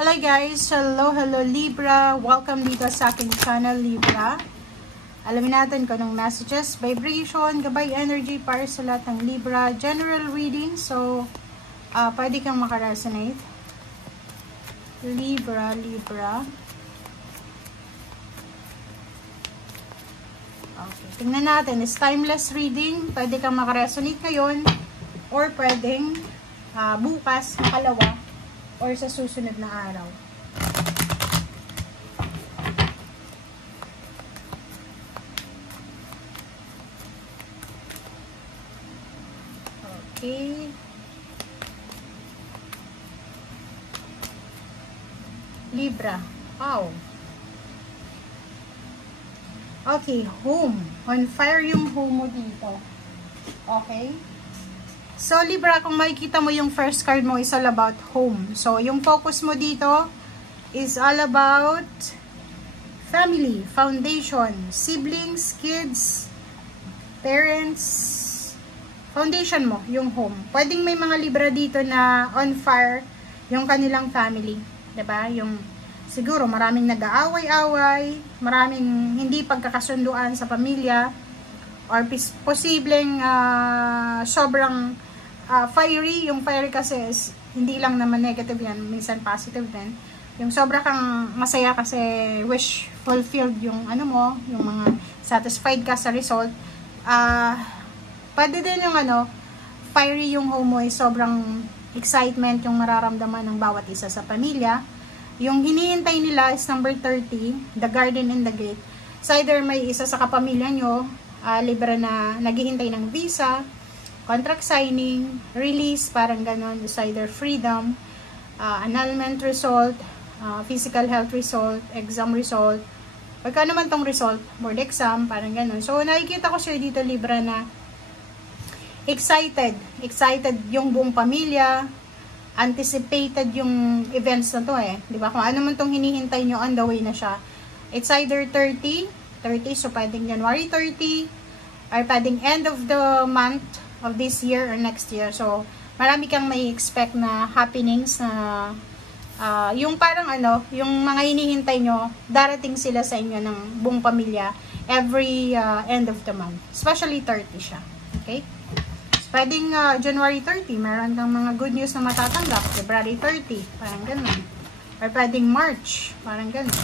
Hello guys! Hello Libra! Welcome dito sa aking channel Libra. Alamin natin kung anong messages, vibration, gabay energy para sa lahat ng Libra. General reading, so pwede kang makaresonate. Libra. Okay, tingnan natin. It's timeless reading. Pwede kang makaresonate ngayon or pwedeng bukas, makalawa, or sa susunod na araw. Okay. Libra. Wow. Okay, home. On fire yung home mo dito. Okay. So, Libra, kung makikita mo yung first card mo is all about home. So, yung focus mo dito is all about family, foundation, siblings, kids, parents, foundation mo, yung home. Pwedeng may mga Libra dito na on fire yung kanilang family. Diba? Yung siguro maraming nag-aaway-away, maraming hindi pagkakasunduan sa pamilya, or posibleng sobrang fiery. Yung fiery kasi is, hindi lang naman negative yan, minsan positive din. Yung sobra kang masaya kasi wish fulfilled yung ano mo, yung mga satisfied ka sa result. Pwede din yung fiery yung home mo, sobrang excitement yung mararamdaman ng bawat isa sa pamilya. Yung hinihintay nila is number 30, the garden and the gate. So either may isa sa kapamilya nyo, Libra na naghihintay ng visa, contract signing, release, parang ganon. It's either freedom, annulment result, physical health result, exam result, pagka naman tong result, board exam, parang ganon. So nakikita ko sir dito Libra na excited yung buong pamilya, anticipated yung events na to di ba? Kung ano man tong hinihintay nyo, on the way na siya. It's either 30, so pwedeng January 30, or pwedeng end of the month of this year or next year. So, marami kang may expect na happenings na yung parang yung mga hinihintay nyo, darating sila sa inyo ng buong pamilya every end of the month. Especially 30 siya. Okay? So, pwedeng January 30, meron kang mga good news na matatanggap. February 30, parang ganun. Or pwedeng March, parang ganun.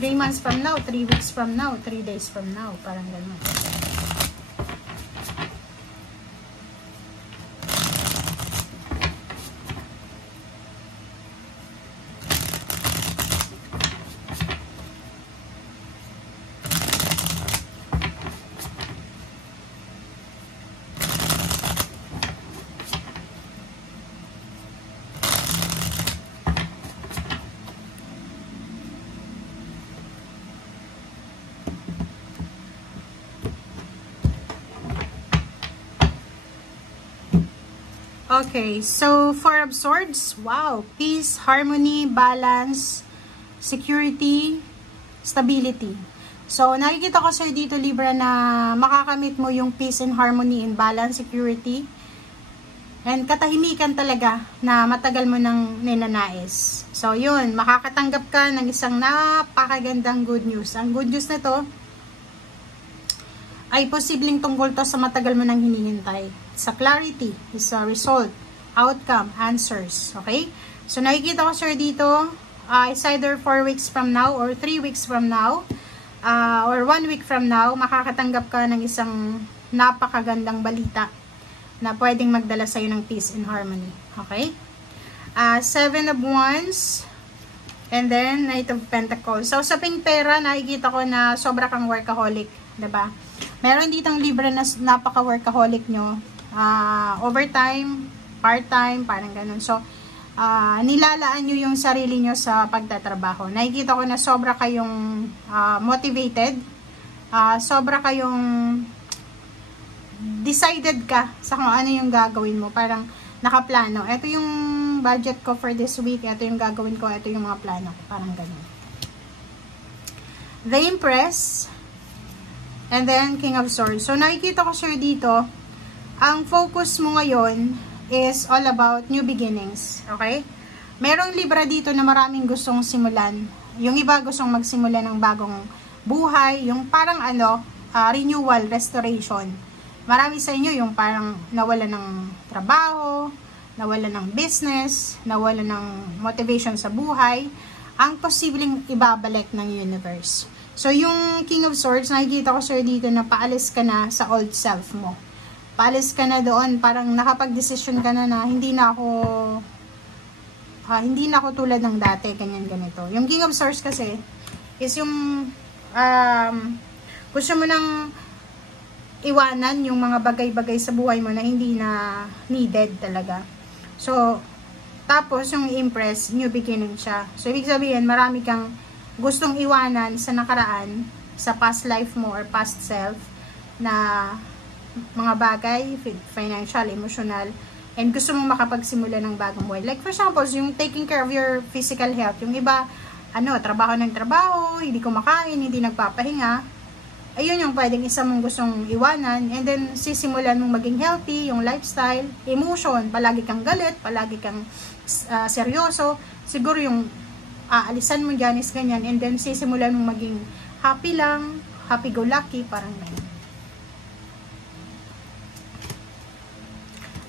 3 months from now, 3 weeks from now, 3 days from now, parang ganun. Okay, so for swords, wow, peace, harmony, balance, security, stability. So nakikita ko sir dito Libra na makakamit mo yung peace and harmony and balance, security, and katahimikan talaga na matagal mo nang ninanais. So yun, makakatanggap ka ng isang napakagandang good news. Ang good news na to ay posibleng tungkol to sa matagal mo nang hinihintay. Sa clarity, is a result, outcome, answers. Okay? So, nakikita ko sir dito, it's either 4 weeks from now or 3 weeks from now, or 1 week from now, makakatanggap ka ng isang napakagandang balita na pwedeng magdala sa'yo ng peace and harmony. Okay? 7 of Wands, and then Knight of Pentacles. So, sa pera, nakikita ko na sobra kang workaholic. Diba? Meron ditong Libra na napaka-workaholic nyo. Overtime, part-time, parang ganun. So, nilalaan nyo yung sarili nyo sa pagtatrabaho. Nakikita ko na sobra kayong motivated, sobra kayong decided ka sa kung ano yung gagawin mo. Parang nakaplano. Ito yung budget ko for this week, ito yung gagawin ko, ito yung mga plano. Parang ganun. The Empress, and then King of Swords. So, nakikita ko sir dito, ang focus mo ngayon is all about new beginnings. Okay? merong Libra dito na maraming gustong simulan. Yung iba gustong magsimula ng bagong buhay, yung parang renewal, restoration. Marami sa inyo yung parang nawala ng trabaho, nawala ng business, nawala ng motivation sa buhay, ang posibleng ibabalik ng universe. So, yung King of Swords, nakikita ko sir dito na paalis ka na sa old self mo. Paalis ka na doon, parang nakapag-desisyon ka na hindi na ako tulad ng dati, ganito. Yung King of Swords kasi, is yung, gusto mo nang iwanan yung mga bagay-bagay sa buhay mo na hindi na needed talaga. So, tapos yung Empress, new beginning siya. So, ibig sabihin, marami kang gustong iwanan sa nakaraan, sa past life mo or past self, na mga bagay, financial, emotional, and gusto mong makapagsimula ng bagong buhay. Like, for example, yung taking care of your physical health. Yung iba, trabaho ng trabaho, hindi kumakain, hindi nagpapahinga. Ayun yung pwedeng isa mong gustong iwanan, and then sisimulan mong maging healthy, yung lifestyle, emotion, palagi kang galit, palagi kang seryoso, siguro yung aalisan mo dyan is ganyan, and then sisimulan mong maging happy lang, happy-go-lucky, parang ganyan.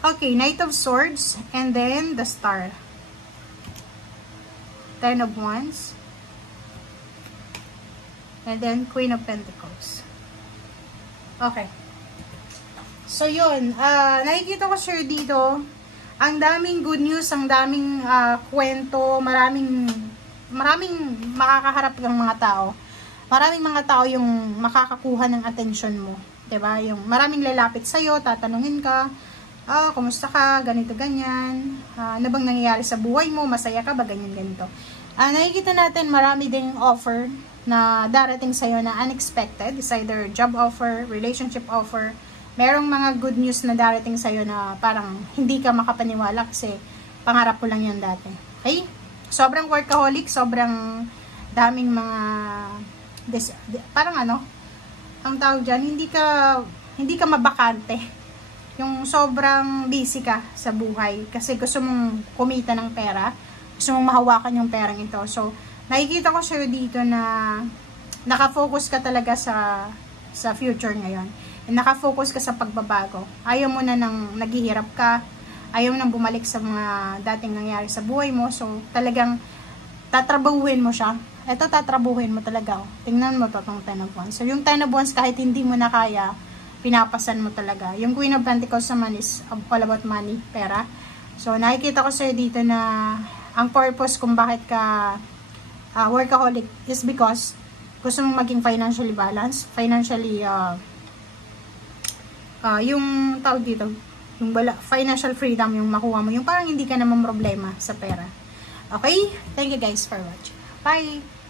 Okay, Knight of Swords, and then the Star. 10 of Wands. And then, Queen of Pentacles. Okay. So, yun. Nakikita ko sir dito, ang daming good news, ang daming kwento, maraming makakaharap ng mga tao. Maraming mga tao yung makakakuha ng attention mo. Diba? Yung maraming lalapit sa'yo, tatanungin ka, kumusta ka, ganito, ganyan, ano bang nangyayari sa buhay mo, masaya ka ba, ganyan, ganito. Nakikita natin marami ding offer na darating sa'yo na unexpected. It's either job offer, relationship offer. Merong mga good news na darating sa'yo na parang hindi ka makapaniwala kasi pangarap ko lang yan dati. Okay? Sobrang workaholic, sobrang daming mga parang ang tawag dyan, hindi ka mabakante. Yung sobrang busy ka sa buhay kasi gusto mong kumita ng pera, gusto mong mahawakan yung perang ito. So, nakikita ko sa'yo dito na nakafocus ka talaga sa future ngayon. And nakafocus ka sa pagbabago. Ayaw mo na nang naghihirap ka. Ayaw mo nang bumalik sa mga dating nangyari sa buhay mo. So, talagang tatrabahuhin mo siya. Ito, tatrabahuhin mo talaga. Tingnan mo to, itong 10 of Wands. So, yung 10 of Wands, kahit hindi mo na kaya, pinapasan mo talaga. Yung Queen of Pentacles naman is all about money, pera. So, nakikita ko sa'yo dito na ang purpose kung bakit ka workaholic is because gusto mong maging financially balanced, financially yung tawag dito, yung financial freedom yung makuha mo, yung parang hindi ka naman problema sa pera. Okay? Thank you guys for watching. Bye!